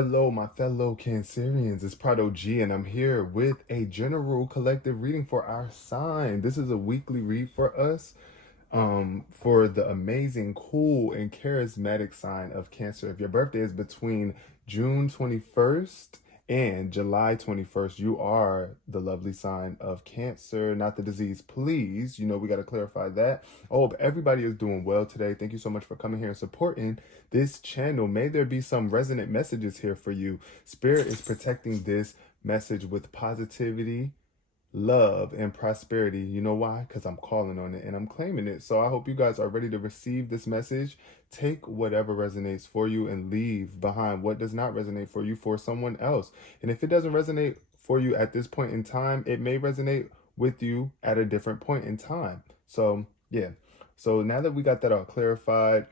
Hello, my fellow Cancerians. It's Prado G, and I'm here with a general collective reading for our sign. This is a weekly read for us, for the amazing, cool, and charismatic sign of Cancer. If your birthday is between June 21st and July 21st, you are the lovely sign of Cancer, not the disease. Please, we got to clarify that. I hope everybody is doing well today. Thank you so much for coming here and supporting this channel. May there be some resonant messages here for you. Spirit is protecting this message with positivity, love, and prosperity. You know why? Because I'm calling on it and I'm claiming it. So I hope you guys are ready to receive this message. Take whatever resonates for you and leave behind what does not resonate for you for someone else. And if it doesn't resonate for you at this point in time, it may resonate with you at a different point in time. So yeah. So now that we got that all clarified,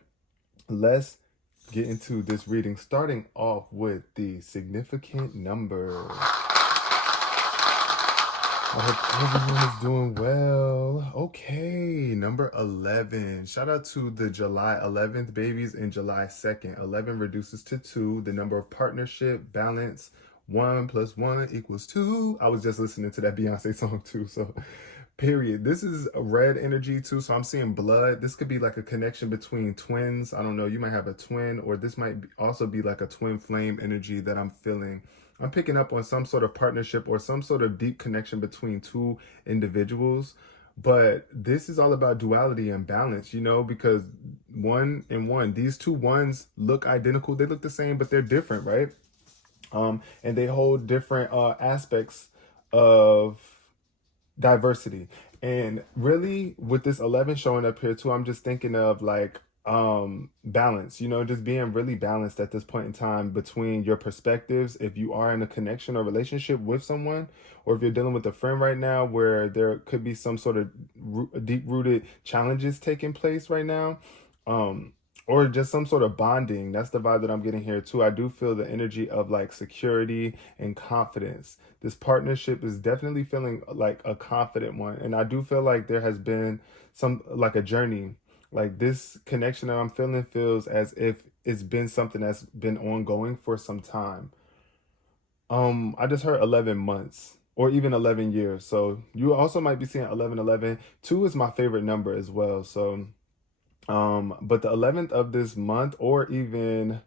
let's get into this reading, starting off with the significant number. I hope everyone is doing well. Okay, number 11. Shout out to the July 11th babies and July 2nd. 11 reduces to 2. The number of partnership, balance, 1 + 1 = 2. I was just listening to that Beyonce song too, so period. This is a red energy too, so I'm seeing blood. This could be like a connection between twins. I don't know, you might have a twin, or this might also be like a twin flame energy that I'm feeling. I'm picking up on some sort of partnership or some sort of deep connection between two individuals. But this is all about duality and balance, because one and one, these two ones look identical. They look the same, but they're different, right? And they hold different aspects of diversity. And really, with this 11 showing up here too, I'm just thinking of like balance, just being really balanced at this point in time between your perspectives. If you are in a connection or relationship with someone, or if you're dealing with a friend right now where there could be some sort of deep-rooted challenges taking place right now, or just some sort of bonding. That's the vibe that I'm getting here too. I do feel the energy of like security and confidence. This partnership is definitely feeling like a confident one. And I do feel like there has been some like a journey. Like this connection that I'm feeling feels as if it's been something that's been ongoing for some time. I just heard 11 months or even 11 years. So you also might be seeing 1111. 2 is my favorite number as well. So but the 11th of this month or even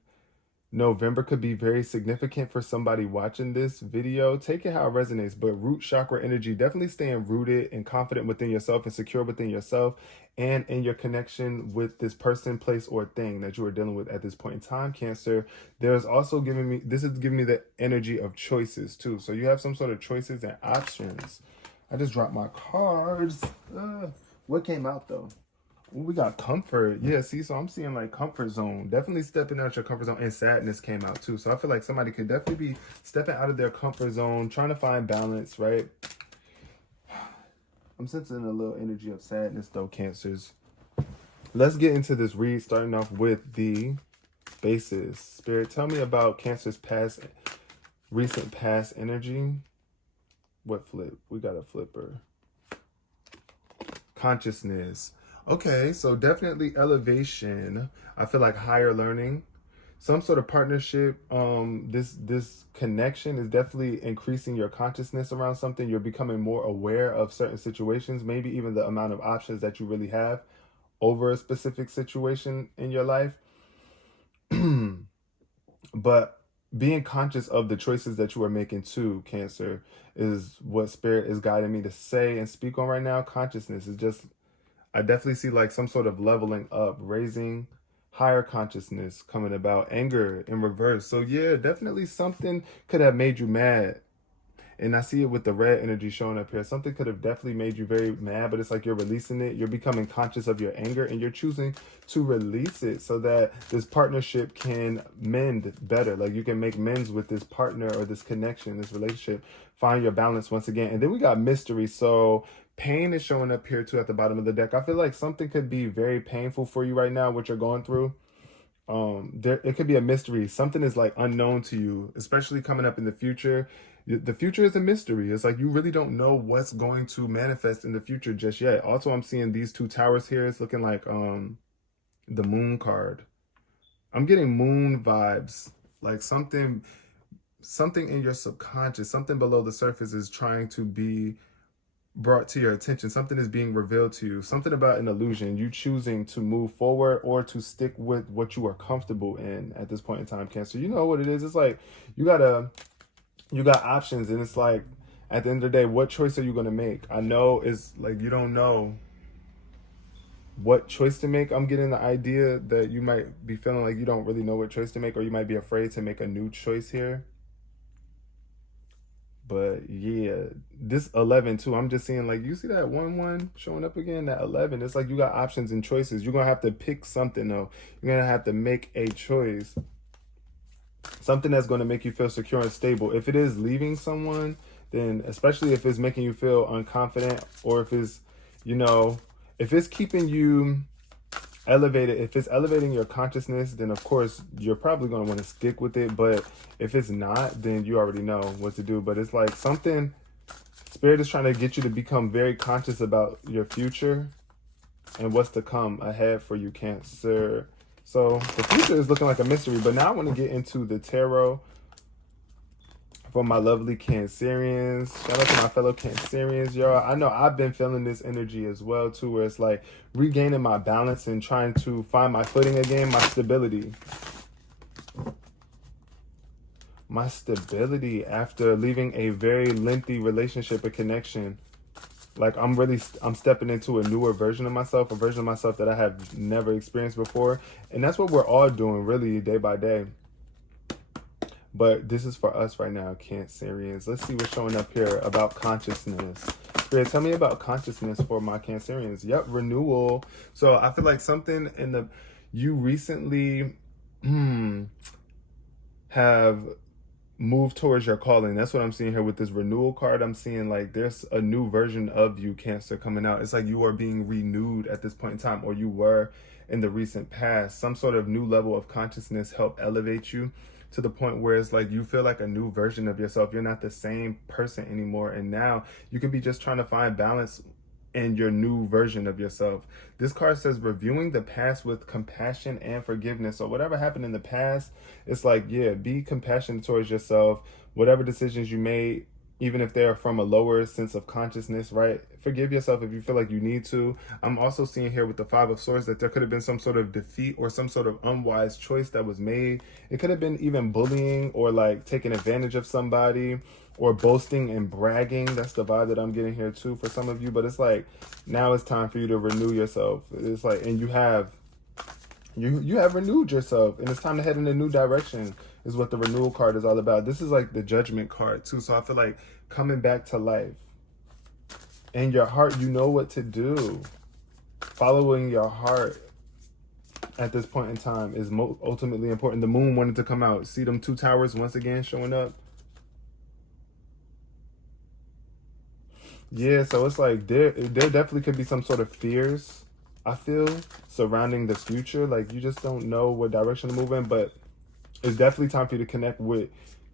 November could be very significant for somebody watching this video. Take it how it resonates, but root chakra energy, definitely staying rooted and confident within yourself and secure within yourself and in your connection with this person, place, or thing that you are dealing with at this point in time, Cancer. This is giving me the energy of choices too. So you have some sort of choices and options. I just dropped my cards. What came out though? We got comfort. Yeah, see, so I'm seeing like comfort zone. Definitely stepping out your comfort zone, and sadness came out too. So I feel like somebody could definitely be stepping out of their comfort zone, trying to find balance, right? I'm sensing a little energy of sadness though, Cancers. Let's get into this read, starting off with the basis. Spirit, tell me about Cancer's recent past energy. What flip? We got a flipper. Consciousness. Okay, so definitely elevation. I feel like higher learning, some sort of partnership. This connection is definitely increasing your consciousness around something. You're becoming more aware of certain situations, maybe even the amount of options that you really have over a specific situation in your life. But being conscious of the choices that you are making too, Cancer, is what Spirit is guiding me to say and speak on right now. Consciousness is just, I definitely see like some sort of leveling up, raising higher consciousness coming about, anger in reverse. So yeah, definitely something could have made you mad. And I see it with the red energy showing up here. Something could have definitely made you very mad, but it's like you're releasing it. You're becoming conscious of your anger and you're choosing to release it so that this partnership can mend better. Like you can make amends with this partner or this connection, this relationship, find your balance once again. And then we got mystery. So pain is showing up here too at the bottom of the deck. I feel like something could be very painful for you right now, what you're going through. It could be a mystery. Something is like unknown to you, especially coming up in the future. The future is a mystery. It's like you really don't know what's going to manifest in the future just yet. Also, I'm seeing these two towers here. It's looking like the moon card. I'm getting moon vibes Like something in your subconscious, something below the surface is trying to be brought to your attention. Something is being revealed to you. Something about an illusion. You choosing to move forward or to stick with what you are comfortable in at this point in time, Cancer. You know what it is. It's like you got options, and it's like at the end of the day, what choice are you going to make? I know it's like you don't know what choice to make. I'm getting the idea that you might be feeling like you don't really know what choice to make, or you might be afraid to make a new choice here. But yeah, this 11 too, I'm just seeing like, you see that 1-1 showing up again, that 11. It's like you got options and choices. You're going to have to pick something though. You're going to have to make a choice. Something that's going to make you feel secure and stable. If it is leaving someone, then especially if it's making you feel unconfident, or if it's, you know, if it's keeping you elevated, if it's elevating your consciousness, then of course you're probably going to want to stick with it. But if it's not, then you already know what to do. But it's like something, Spirit is trying to get you to become very conscious about your future and what's to come ahead for you, Cancer. So the future is looking like a mystery, but now I want to get into the tarot for my lovely Cancerians. Shout out to my fellow Cancerians, y'all. I know I've been feeling this energy as well too, where it's like regaining my balance and trying to find my footing again, my stability. My stability after leaving a very lengthy relationship or connection. Like I'm stepping into a newer version of myself, a version of myself that I have never experienced before. And that's what we're all doing really day by day. But this is for us right now, Cancerians. Let's see what's showing up here about consciousness. Spirit, tell me about consciousness for my Cancerians. Yep, renewal. So I feel like something in the, you recently have moved towards your calling. That's what I'm seeing here with this renewal card. I'm seeing like there's a new version of you, Cancer, coming out. It's like you are being renewed at this point in time, or you were in the recent past. Some sort of new level of consciousness helped elevate you to the point where it's like you feel like a new version of yourself. You're not the same person anymore. And now you could be just trying to find balance in your new version of yourself. This card says reviewing the past with compassion and forgiveness. So whatever happened in the past, it's like, yeah, be compassionate towards yourself. Whatever decisions you made, even if they're from a lower sense of consciousness, right? Forgive yourself if you feel like you need to. I'm also seeing here with the 5 of Swords that there could have been some sort of defeat or some sort of unwise choice that was made. It could have been even bullying or like taking advantage of somebody or boasting and bragging. That's the vibe that I'm getting here too for some of you. But it's like, now it's time for you to renew yourself. It's like, and you have renewed yourself, and it's time to head in a new direction is what the renewal card is all about. This is like the Judgment card too. So I feel like coming back to life. In your heart, you know what to do. Following your heart at this point in time is ultimately important. The moon wanted to come out. See them 2 towers once again showing up. Yeah, so it's like there definitely could be some sort of fears, I feel, surrounding the future. Like you just don't know what direction to move in, but it's definitely time for you to connect with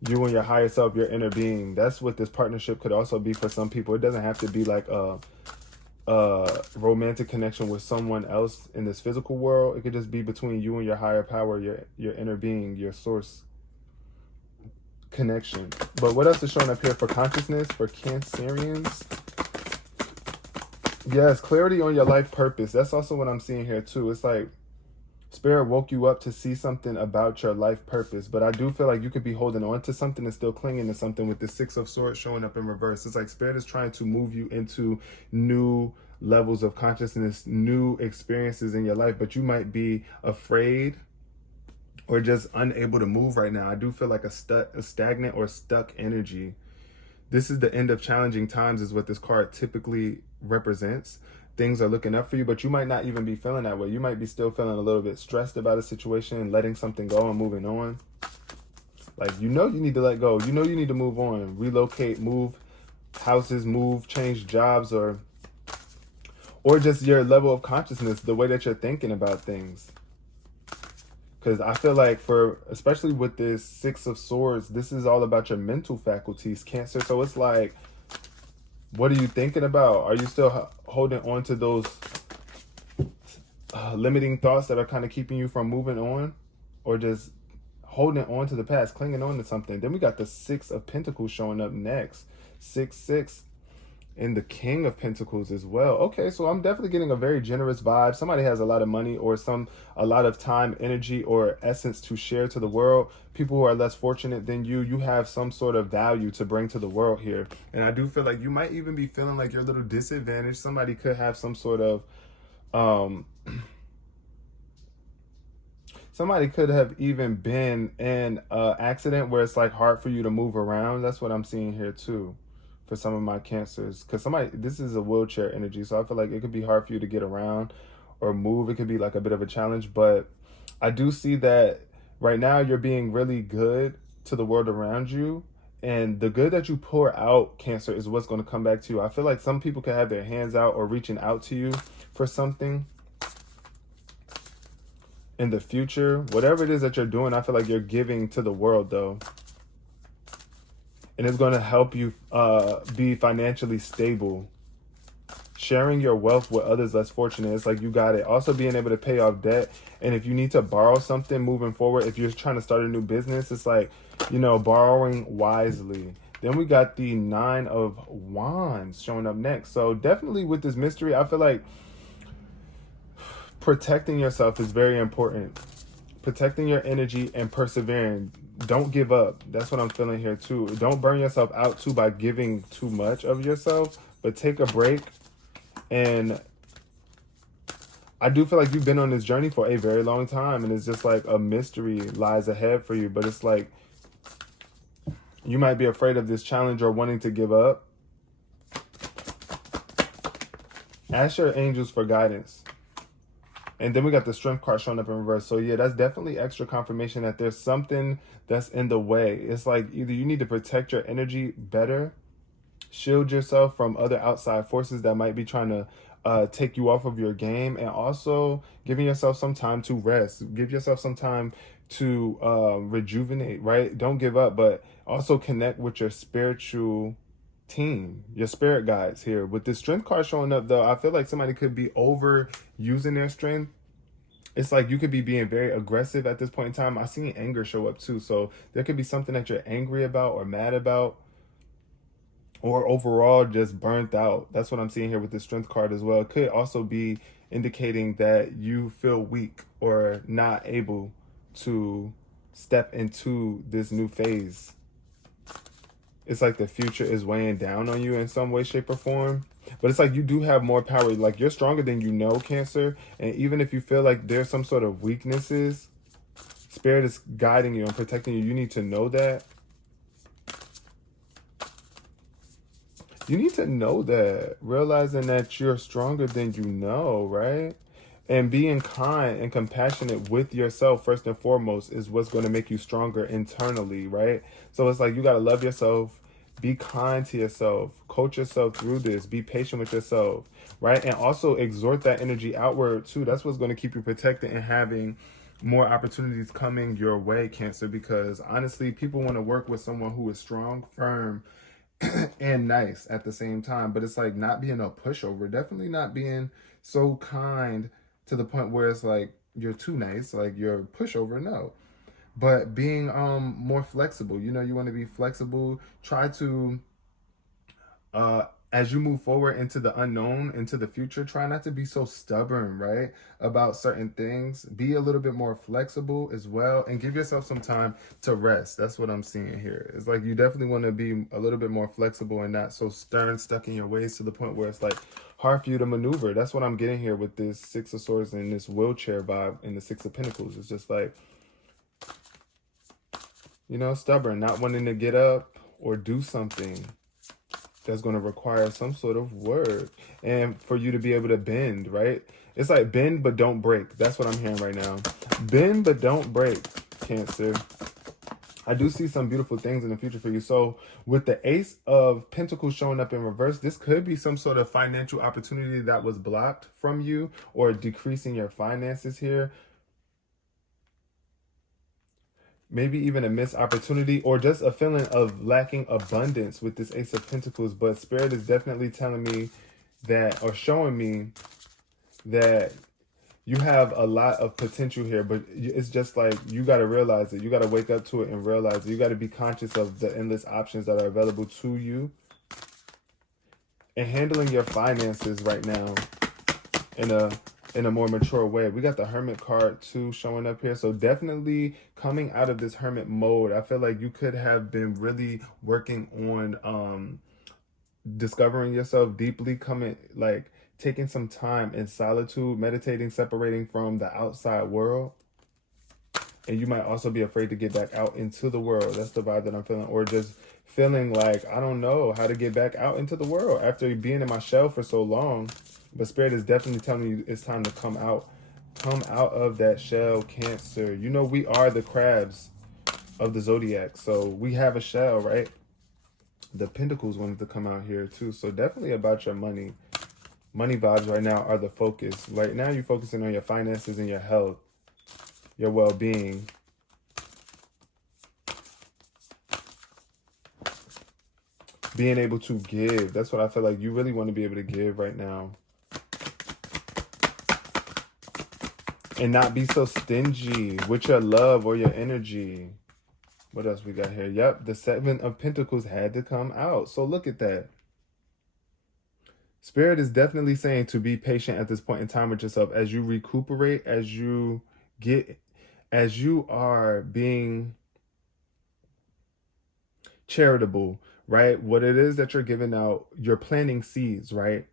you and your higher self, your inner being. That's what this partnership could also be for some people. It doesn't have to be like a romantic connection with someone else in this physical world. It could just be between you and your higher power, your inner being, your source connection. But what else is showing up here for consciousness for Cancerians? Yes, clarity on your life purpose. That's also what I'm seeing here too. It's like Spirit woke you up to see something about your life purpose, but I do feel like you could be holding on to something and still clinging to something with the 6 of Swords showing up in reverse. It's like Spirit is trying to move you into new levels of consciousness, new experiences in your life, but you might be afraid or just unable to move right now. I do feel like a stagnant or stuck energy. This is the end of challenging times is what this card typically represents. Things are looking up for you, but you might not even be feeling that way. You might be still feeling a little bit stressed about a situation, letting something go and moving on. Like, you know you need to let go. You know you need to move on, relocate, move houses, move, change jobs, or just your level of consciousness, the way that you're thinking about things. Because I feel like especially with this 6 of Swords, this is all about your mental faculties, Cancer. So it's like, what are you thinking about? Are you still holding on to those limiting thoughts that are kind of keeping you from moving on? Or just holding on to the past, clinging on to something. Then we got the 6 of Pentacles showing up next. 6, and the King of Pentacles as well. Okay, so I'm definitely getting a very generous vibe. Somebody has a lot of money or a lot of time, energy, or essence to share to the world. People who are less fortunate than you have some sort of value to bring to the world here. And I do feel like you might even be feeling like you're a little disadvantaged. Somebody could have some sort of somebody could have even been in an accident where it's like hard for you to move around. That's what I'm seeing here too for some of my Cancers. Because this is a wheelchair energy, so I feel like it could be hard for you to get around or move. It could be like a bit of a challenge, but I do see that right now you're being really good to the world around you. And the good that you pour out, Cancer, is what's going to come back to you. I feel like some people could have their hands out or reaching out to you for something in the future. Whatever it is that you're doing, I feel like you're giving to the world, though. And it's going to help you be financially stable. Sharing your wealth with others less fortunate. It's like you got it. Also being able to pay off debt. And if you need to borrow something moving forward, if you're trying to start a new business, it's like, you know, borrowing wisely. Then we got the 9 of Wands showing up next. So definitely with this mystery, I feel like protecting yourself is very important. Protecting your energy and persevering. Don't give up. That's what I'm feeling here too. Don't burn yourself out too by giving too much of yourself, but take a break. And I do feel like you've been on this journey for a very long time, and it's just like a mystery lies ahead for you. But it's like you might be afraid of this challenge or wanting to give up. Ask your angels for guidance. And then we got the Strength card showing up in reverse. So yeah, that's definitely extra confirmation that there's something that's in the way. It's like either you need to protect your energy better, shield yourself from other outside forces that might be trying to take you off of your game, and also giving yourself some time to rest. Give yourself some time to rejuvenate, right? Don't give up, but also connect with your spiritual team, your spirit guides here. With this Strength card showing up, though, I feel like somebody could be overusing their strength. It's like you could be being very aggressive at this point in time. I see anger show up too. So there could be something that you're angry about or mad about, or overall just burnt out. That's what I'm seeing here with the Strength card as well. It could also be indicating that you feel weak or not able to step into this new phase. It's like the future is weighing down on you in some way, shape, or form. But it's like you do have more power. Like you're stronger than you know, Cancer. And even if you feel like there's some sort of weaknesses, Spirit is guiding you and protecting you. You need to know that. You need to know that. Realizing that you're stronger than you know, right? And being kind and compassionate with yourself, first and foremost, is what's going to make you stronger internally, right? So it's like you got to love yourself, be kind to yourself, coach yourself through this, be patient with yourself, right? And also exhort that energy outward too. That's what's going to keep you protected and having more opportunities coming your way, Cancer, because honestly, people want to work with someone who is strong, firm, and nice at the same time. But it's like not being a pushover, definitely not being so kind to the point where it's like you're too nice, like you're a pushover, no. But being more flexible, you know, you want to be flexible. Try to as you move forward into the unknown, into the future, try not to be so stubborn, right, about certain things. Be a little bit more flexible as well, and give yourself some time to rest. That's what I'm seeing here. It's like you definitely want to be a little bit more flexible and not so stern, stuck in your ways to the point where it's like hard for you to maneuver. That's what I'm getting here with this 6 of Swords and this wheelchair vibe and the 6 of Pentacles. It's just like, you know, stubborn, not wanting to get up or do something that's going to require some sort of work and for you to be able to bend, right? It's like bend but don't break. That's what I'm hearing right now. Bend but don't break, Cancer. I do see some beautiful things in the future for you. So with the Ace of Pentacles showing up in reverse, this could be some sort of financial opportunity that was blocked from you, or decreasing your finances here. Maybe even a missed opportunity, or just a feeling of lacking abundance with this Ace of Pentacles. But Spirit is definitely telling me that, or showing me that You have a lot of potential here, but it's just like you got to realize it. You got to wake up to it and realize it. You got to be conscious of the endless options that are available to you, and handling your finances right now in a more mature way. We got the Hermit card too showing up here. So definitely coming out of this Hermit mode, I feel like you could have been really working on discovering yourself deeply, coming like taking some time in solitude, meditating, separating from the outside world. And you might also be afraid to get back out into the world. That's the vibe that I'm feeling. Or just feeling like I don't know how to get back out into the world after being in my shell for so long. But Spirit is definitely telling you it's time to come out. Come out of that shell, Cancer. You know, we are the crabs of the zodiac. So we have a shell, right? The Pentacles wanted to come out here too. So definitely about your money. Money vibes right now are the focus. Right now you're focusing on your finances and your health, your well-being. Being able to give. That's what I feel like you really want to be able to give right now. And not be so stingy with your love or your energy. What else we got here? Yep, the Seven of Pentacles had to come out. So look at that. Spirit is definitely saying to be patient at this point in time with yourself as you recuperate, as you are being charitable, right? What it is that you're giving out, you're planting seeds, right?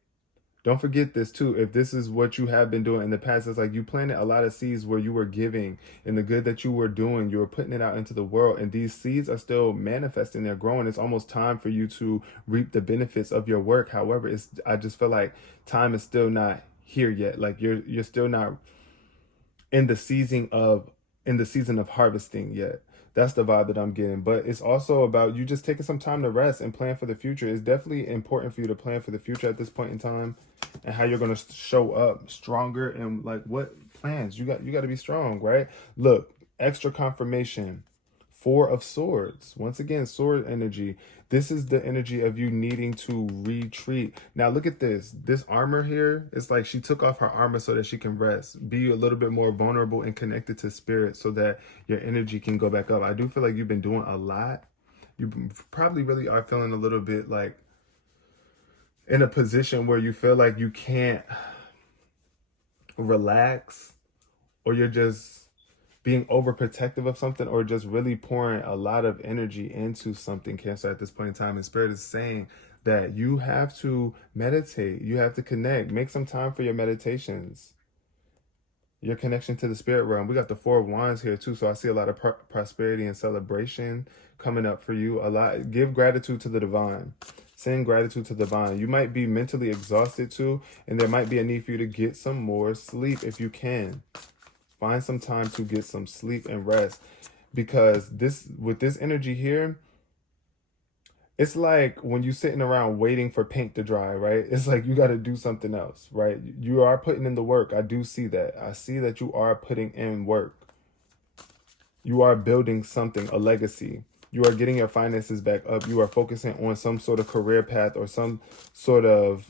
Don't forget this too. If this is what you have been doing in the past, it's like you planted a lot of seeds where you were giving, and the good that you were doing, you were putting it out into the world, and these seeds are still manifesting, they're growing. It's almost time for you to reap the benefits of your work. However, I just feel like time is still not here yet. Like you're still not in the season of harvesting yet. That's the vibe that I'm getting. But it's also about you just taking some time to rest and plan for the future. It's definitely important for you to plan for the future at this point in time, and how you're going to show up stronger, and like what plans you got to be strong, right? Look, extra confirmation. Four of Swords. Once again, sword energy. This is the energy of you needing to retreat. Now look at this. This armor here, it's like she took off her armor so that she can rest. Be a little bit more vulnerable and connected to spirit so that your energy can go back up. I do feel like you've been doing a lot. You probably really are feeling a little bit like in a position where you feel like you can't relax, or you're just being overprotective of something, or just really pouring a lot of energy into something, Cancer, at this point in time. And Spirit is saying that you have to meditate. You have to connect. Make some time for your meditations. Your connection to the spirit realm. We got the Four of Wands here too. So I see a lot of prosperity and celebration coming up for you. A lot. Give gratitude to the divine. Send gratitude to the divine. You might be mentally exhausted too, and there might be a need for you to get some more sleep if you can. Find some time to get some sleep and rest, because with this energy here, it's like when you're sitting around waiting for paint to dry, right? It's like you got to do something else, right? You are putting in the work. I do see that. I see that you are putting in work. You are building something, a legacy. You are getting your finances back up. You are focusing on some sort of career path or some sort of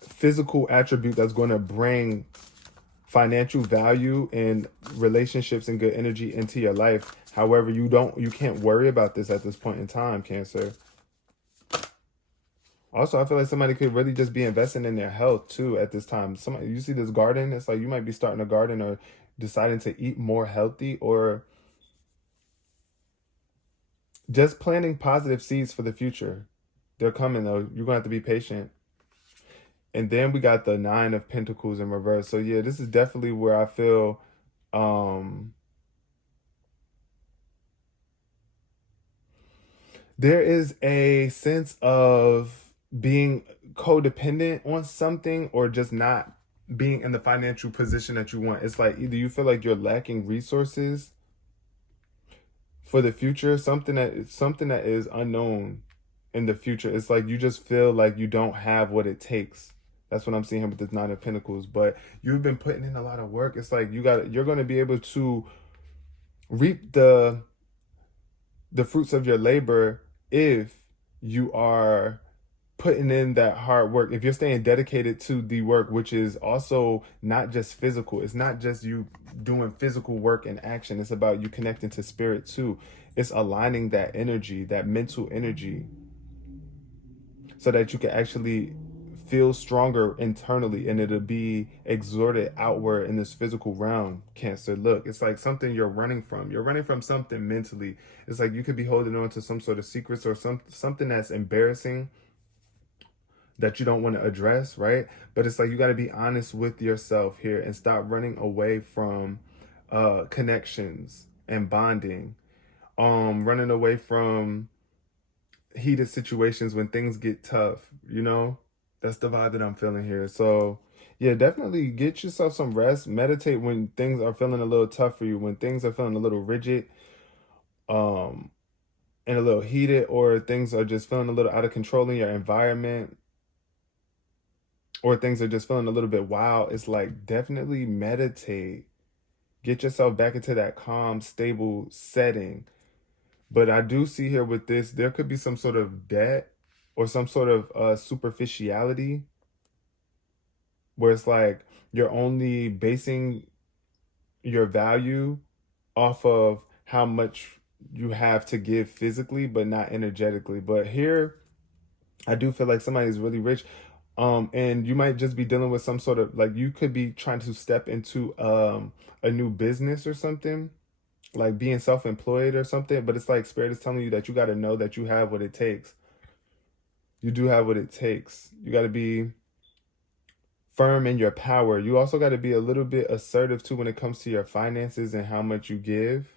physical attribute that's going to bring financial value and relationships and good energy into your life. However, you can't worry about this at this point in time, Cancer. Also, I feel like somebody could really just be investing in their health too at this time. Somebody, you see this garden, it's like you might be starting a garden or deciding to eat more healthy, or just planting positive seeds for the future. They're coming though. You're going to have to be patient. And then we got the Nine of Pentacles in reverse. So yeah, this is definitely where I feel there is a sense of being codependent on something, or just not being in the financial position that you want. It's like either you feel like you're lacking resources for the future, something that is unknown in the future. It's like you just feel like you don't have what it takes. That's what I'm seeing here with this Nine of Pentacles. But you've been putting in a lot of work. It's like you're going to be able to reap the fruits of your labor if you are putting in that hard work, if you're staying dedicated to the work, which is also not just physical, it's not just you doing physical work and action, it's about you connecting to spirit too. It's aligning that energy, that mental energy, so that you can actually feel stronger internally and it'll be exerted outward in this physical realm. Cancer, look, it's like something you're running from. You're running from something mentally. It's like you could be holding on to some sort of secrets or something that's embarrassing that you don't want to address, right? But it's like you got to be honest with yourself here and stop running away from connections and bonding, running away from heated situations when things get tough, you know? That's the vibe that I'm feeling here. So yeah, definitely get yourself some rest. Meditate when things are feeling a little tough for you, when things are feeling a little rigid, um, and a little heated, or things are just feeling a little out of control in your environment, or things are just feeling a little bit wild. It's like definitely meditate. Get yourself back into that calm, stable setting. But I do see here with this, there could be some sort of debt or some sort of superficiality where it's like you're only basing your value off of how much you have to give physically, but not energetically. But here, I do feel like somebody's really rich. And you might just be dealing with some sort of, like, you could be trying to step into a new business or something, like being self-employed or something, but it's like spirit is telling you that you got to know that you have what it takes. You do have what it takes. You got to be firm in your power. You also got to be a little bit assertive too when it comes to your finances and how much you give.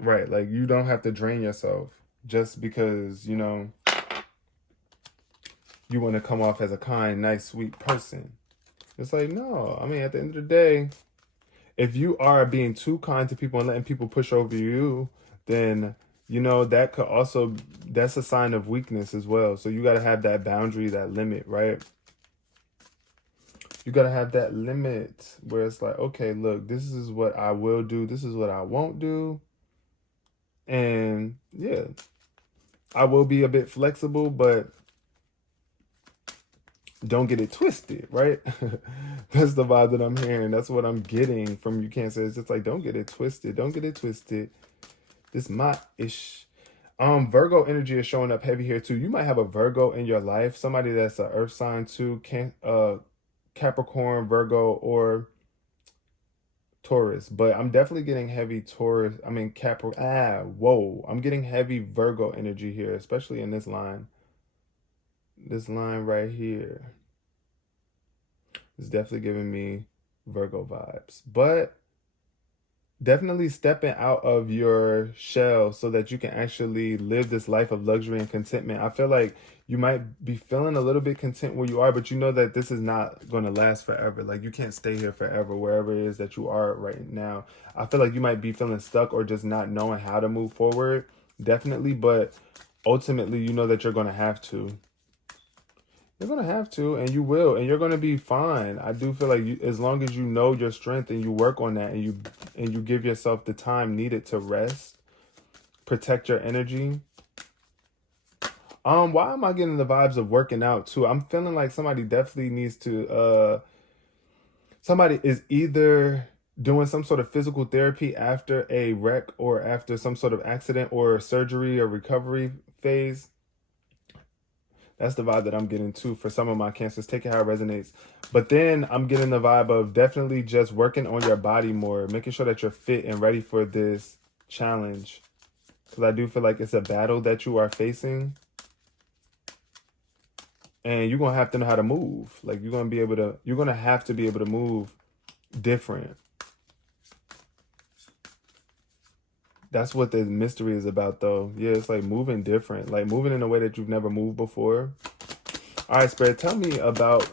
Right, like you don't have to drain yourself just because, you know, you want to come off as a kind, nice, sweet person. It's like, no, I mean, at the end of the day, if you are being too kind to people and letting people push over you, then, you know, that could also, that's a sign of weakness as well. So you got to have that boundary, that limit, right? You got to have that limit where it's like, okay, look, this is what I will do. This is what I won't do. And yeah, I will be a bit flexible, but don't get it twisted, right? That's the vibe that I'm hearing. That's what I'm getting from you, Cancer. It's just like, don't get it twisted. Don't get it twisted. This my ish. Virgo energy is showing up heavy here too. You might have a Virgo in your life, somebody that's an earth sign too, Capricorn, Virgo, or Taurus. But I'm definitely getting heavy Taurus. I mean whoa. I'm getting heavy Virgo energy here, especially in this line. This line right here is definitely giving me Virgo vibes. But definitely stepping out of your shell so that you can actually live this life of luxury and contentment. I feel like you might be feeling a little bit content where you are, but you know that this is not going to last forever. Like you can't stay here forever, wherever it is that you are right now. I feel like you might be feeling stuck or just not knowing how to move forward. Definitely. But ultimately, you know that you're going to have to. You're going to have to, and you will, and you're going to be fine. I do feel like as long as you know your strength and you work on that and you give yourself the time needed to rest, protect your energy. Why am I getting the vibes of working out too? I'm feeling like somebody definitely needs to, somebody is either doing some sort of physical therapy after a wreck or after some sort of accident or surgery or recovery phase. That's the vibe that I'm getting too for some of my Cancers. Take it how it resonates. But then I'm getting the vibe of definitely just working on your body more, making sure that you're fit and ready for this challenge. Because I do feel like it's a battle that you are facing. And you're going to have to know how to move. Like you're going to have to be able to move different. That's what the mystery is about, though. Yeah, it's like moving different, like moving in a way that you've never moved before. All right, Spirit, tell me about,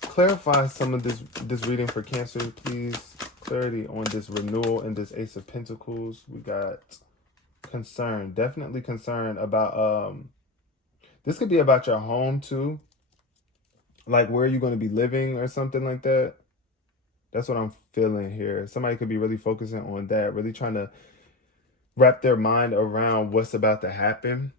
clarify some of this reading for Cancer, please. Clarity on this renewal and this Ace of Pentacles. We got concern, definitely concern about, this could be about your home too. Like where you're going to be living or something like that. That's what I'm feeling here. Somebody could be really focusing on that, really trying to wrap their mind around what's about to happen.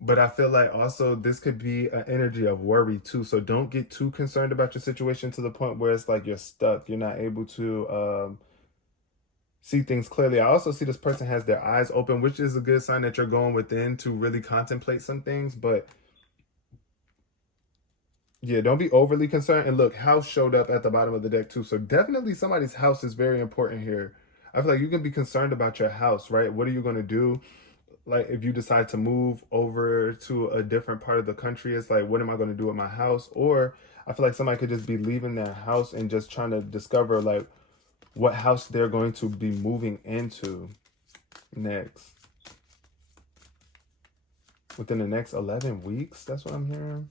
But I feel like also this could be an energy of worry too. So don't get too concerned about your situation to the point where it's like you're stuck. You're not able to see things clearly. I also see this person has their eyes open, which is a good sign that you're going within to really contemplate some things. But yeah, don't be overly concerned. And look, house showed up at the bottom of the deck too. So definitely somebody's house is very important here. I feel like you can be concerned about your house, right? What are you going to do? Like if you decide to move over to a different part of the country, it's like, what am I going to do with my house? Or I feel like somebody could just be leaving their house and just trying to discover like what house they're going to be moving into next. Within the next 11 weeks, that's what I'm hearing.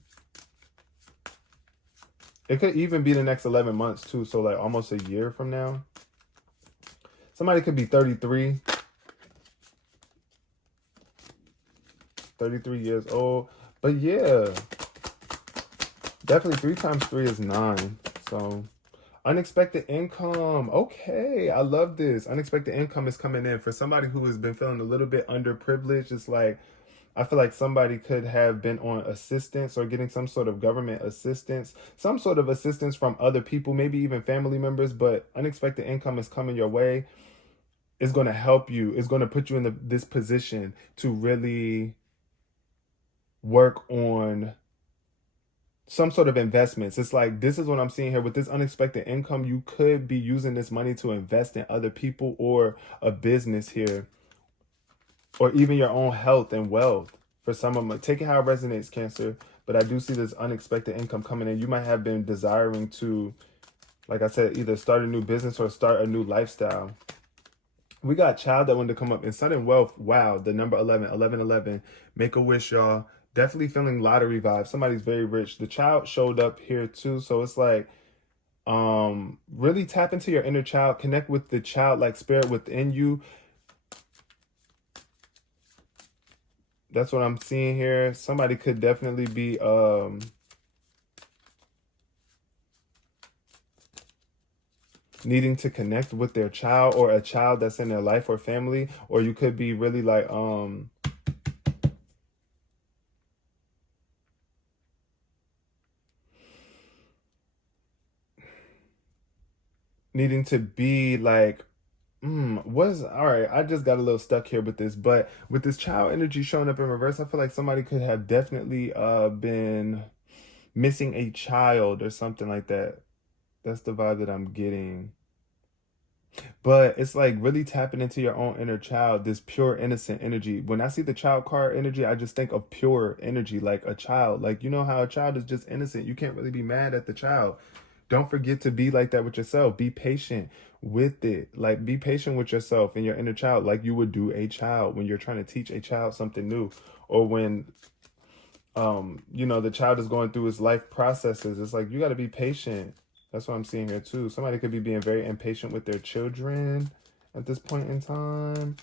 It could even be the next 11 months too. So like almost a year from now. Somebody could be 33. 33 years old. But yeah, definitely 3 times 3 is 9. So unexpected income. Okay, I love this. Unexpected income is coming in for somebody who has been feeling a little bit underprivileged. It's like, I feel like somebody could have been on assistance or getting some sort of government assistance, some sort of assistance from other people, maybe even family members, but unexpected income is coming your way. It's going to help you. It's going to put you in this position to really work on some sort of investments. It's like, this is what I'm seeing here with this unexpected income. You could be using this money to invest in other people or a business here, or even your own health and wealth. For some of them, take it how it resonates, Cancer. But I do see this unexpected income coming in. You might have been desiring to, like I said, either start a new business or start a new lifestyle. We got child that wanted to come up. And sudden wealth, wow, the number 11, 11, 11. Make a wish, y'all. Definitely feeling lottery vibes. Somebody's very rich. The child showed up here too. So it's like, really tap into your inner child. Connect with the childlike spirit within you. That's what I'm seeing here. Somebody could definitely be needing to connect with their child or a child that's in their life or family. Or you could be really like needing to be like, all right, I just got a little stuck here with this, but with this child energy showing up in reverse, I feel like somebody could have definitely been missing a child or something like that. That's the vibe that I'm getting. But it's like really tapping into your own inner child, this pure innocent energy. When I see the child card energy, I just think of pure energy, like a child. Like, you know how a child is just innocent. You can't really be mad at the child. Don't forget to be like that with yourself. Be patient with it. Like, be patient with yourself and your inner child, like you would do a child when you're trying to teach a child something new, or when you know, the child is going through his life processes. It's like you got to be patient. That's what I'm seeing here too. Somebody could be being very impatient with their children at this point in time,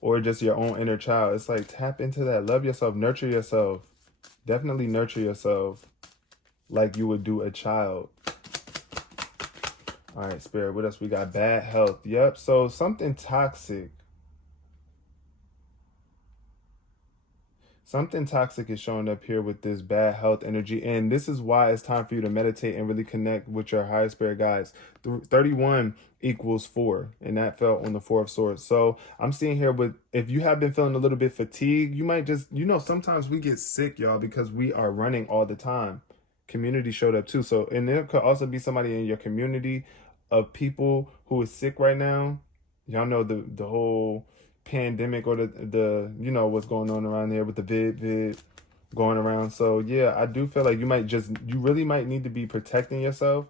or just your own inner child. It's like, tap into that. Love yourself. Nurture yourself. Definitely nurture yourself like you would do a child. All right, Spirit, what else we got? Bad health. Yep. So something toxic. Something toxic is showing up here with this bad health energy. And this is why it's time for you to meditate and really connect with your higher spirit guides. 31 equals 4. And that fell on the 4 of swords. So I'm seeing here with, if you have been feeling a little bit fatigued, you might just, you know, sometimes we get sick, y'all, because we are running all the time. Community showed up too. So, and there could also be somebody in your community of people who is sick right now. Y'all know the whole pandemic, or the you know what's going on around there with the vid going around. So yeah, I do feel like you really might need to be protecting yourself.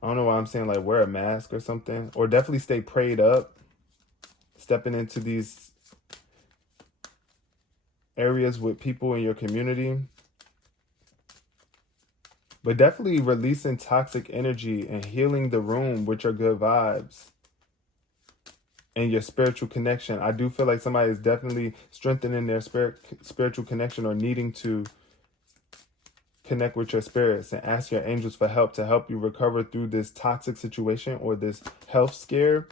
I don't know why I'm saying like wear a mask or something, or definitely stay prayed up, stepping into these areas with people in your community. But definitely releasing toxic energy and healing the room with your good vibes and your spiritual connection. I do feel like somebody is definitely strengthening their spiritual connection, or needing to connect with your spirits and ask your angels for help to help you recover through this toxic situation or this health scare.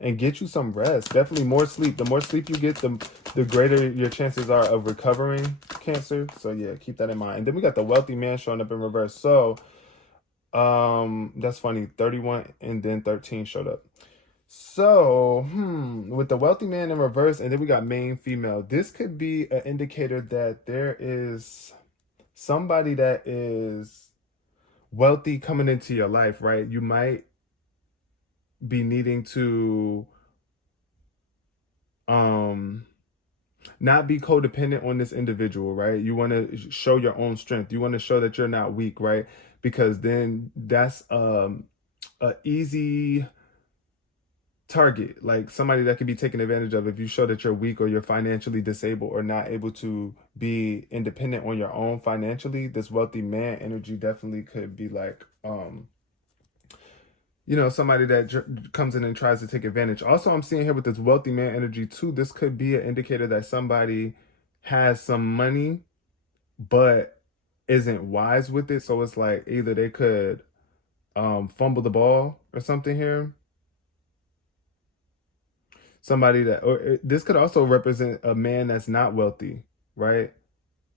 and get you some rest. Definitely more sleep. The more sleep you get, the greater your chances are of recovering, Cancer. So yeah, keep that in mind. And then we got the wealthy man showing up in reverse. So that's funny. 31 and then 13 showed up. So, with the wealthy man in reverse, and then we got main female. This could be an indicator that there is somebody that is wealthy coming into your life, right? You might be needing to not be codependent on this individual, right? You want to show your own strength. You want to show that you're not weak, right? Because then that's a easy target, like somebody that could be taken advantage of if you show that you're weak or you're financially disabled or not able to be independent on your own financially. This wealthy man energy definitely could be like somebody that comes in and tries to take advantage. Also, I'm seeing here with this wealthy man energy too, this could be an indicator that somebody has some money but isn't wise with it. So it's like either they could fumble the ball or something here. Somebody that, or this could also represent a man that's not wealthy, right?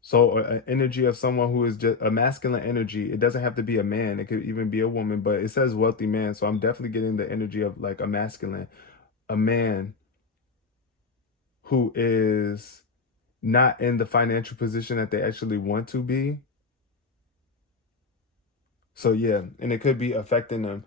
So an energy of someone who is just a masculine energy. It doesn't have to be a man. It could even be a woman, but it says wealthy man. So I'm definitely getting the energy of like a masculine, a man who is not in the financial position that they actually want to be. So yeah, and it could be affecting them.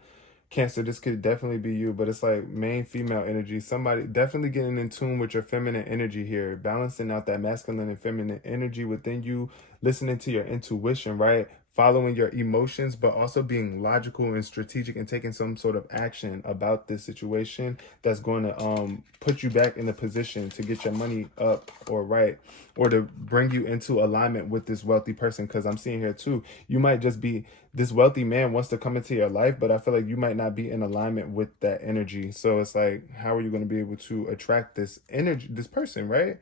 Cancer, this could definitely be you, but it's like main female energy. Somebody definitely getting in tune with your feminine energy here, balancing out that masculine and feminine energy within you, listening to your intuition, right? Following your emotions, but also being logical and strategic and taking some sort of action about this situation that's going to put you back in a position to get your money up or right, or to bring you into alignment with this wealthy person. Because I'm seeing here too, you might just be, this wealthy man wants to come into your life, but I feel like you might not be in alignment with that energy. So it's like, how are you going to be able to attract this energy, this person, right?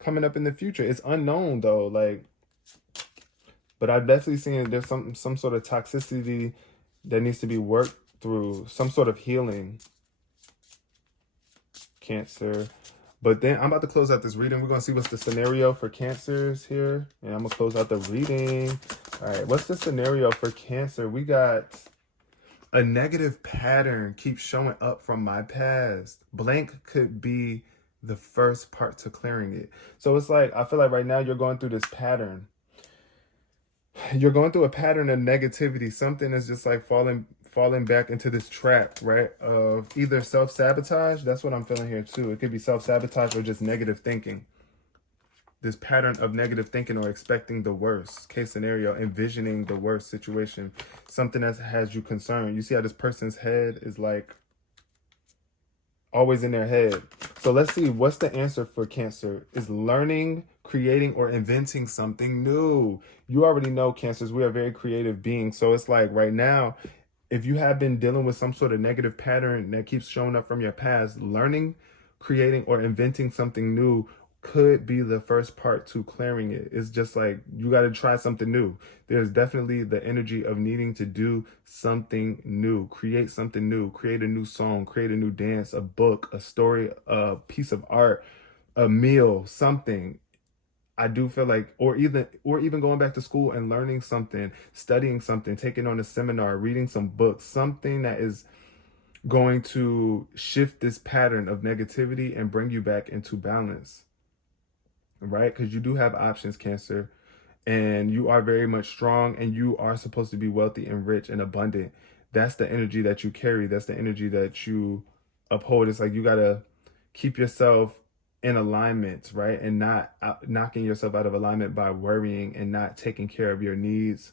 Coming up in the future. It's unknown though, like, but I'm definitely seeing there's some sort of toxicity that needs to be worked through, some sort of healing, Cancer. But then I'm about to close out this reading. We're going to see what's the scenario for Cancers here. And I'm going to close out the reading. All right, what's the scenario for Cancer? We got a negative pattern keeps showing up from my past. Blank could be the first part to clearing it. So it's like, I feel like right now you're going through this pattern. You're going through a pattern of negativity. Something is just like falling back into this trap, right? Of either self-sabotage. That's what I'm feeling here too. It could be self-sabotage or just negative thinking. This pattern of negative thinking or expecting the worst case scenario, envisioning the worst situation, something that has you concerned. You see how this person's head is like always in their head. So let's see, what's the answer for Cancer? Is learning, creating, or inventing something new. You already know, Cancers, we are very creative beings. So it's like right now, if you have been dealing with some sort of negative pattern that keeps showing up from your past, learning, creating, or inventing something new could be the first part to clearing it. It's just like you got to try something new. There's definitely the energy of needing to do something new, create something new, create a new song, create a new dance, a book, a story, a piece of art, a meal, something. I do feel like, or even going back to school and learning something, studying something, taking on a seminar, reading some books, something that is going to shift this pattern of negativity and bring you back into balance. Right? Because you do have options, Cancer, and you are very much strong, and you are supposed to be wealthy and rich and abundant. That's the energy that you carry. That's the energy that you uphold. It's like you got to keep yourself in alignment, right? And not knocking yourself out of alignment by worrying and not taking care of your needs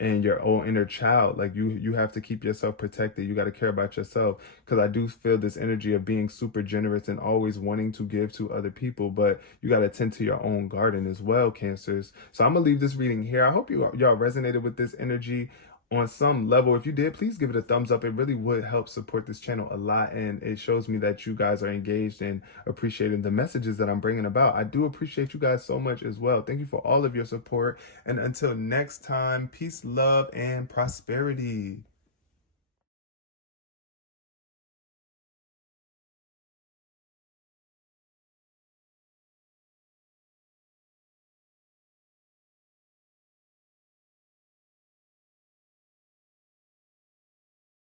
and your own inner child. Like you have to keep yourself protected. You got to care about yourself, because I do feel this energy of being super generous and always wanting to give to other people, but you got to tend to your own garden as well, Cancers. So I'm gonna leave this reading here. I hope y'all resonated with this energy on some level. If you did, please give it a thumbs up. It really would help support this channel a lot, and it shows me that you guys are engaged and appreciating the messages that I'm bringing about. I do appreciate you guys so much as well. Thank you for all of your support, and until next time, peace, love, and prosperity.